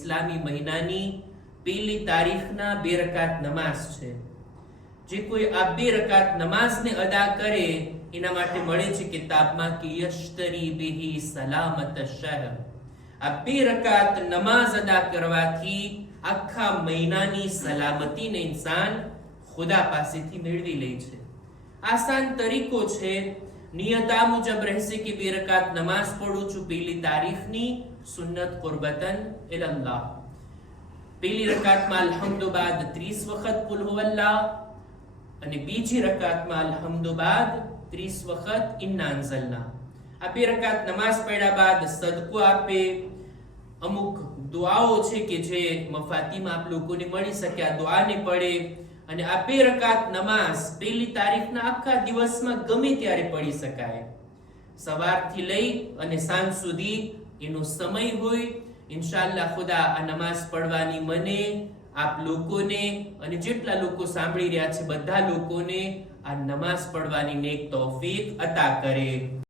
ઇસ્લામી મહિનાની પહેલી તારીખના 2 રકાત નમાઝ છે. જે કોઈ આ 2 રકાત નમાઝને અદા કરે એના માટે મળે છે કિતાબમાં કે યશ્તરી બિહી સલામત શહર. આ 2 રકાત નમાઝ અદા કરવાથી આખા મહિનાની સલામતીને ઇન્સાન ખુદા પાસેથી મેળવી લે છે. આસાન તરીકો છે. નિયતા મુજબ રહેશે કે 2 રકાત નમાઝ પઢું છું પહેલી તારીખની સુન્નત કુરબતન ઇલલ્લાહ. પહેલી રકાતમાં અલહમ્દુ બાદ 30 વખત કુલ હુવલ્લાહ અને બીજી રકાતમાં અલહમ્દુ બાદ 30 વખત ઇન્ના અંઝલના. આ 2 રકાત નમાઝ પઢ્યા બાદ સદકો આપે. અમુક દુઆઓ છે કે જે મફાતીમાં આપ લોકોને મળી શકે, આ દુઆને પડે અને આ 2 રકાત નમાઝ પહેલી તારીખના આખા દિવસમાં ગમે ત્યારે પડી શકાય. સવારથી લઈ અને સાંજ સુધી એનો સમય હોય. ઇન્શાઅલ્લાહ ખુદા આ નમાઝ પઢવાની મને, આપ લોકોને અને જેટલા લોકો સાંભળી રહ્યા છે બધા લોકોને આ નમાઝ પઢવાની નેક તૌફીક અતા કરે.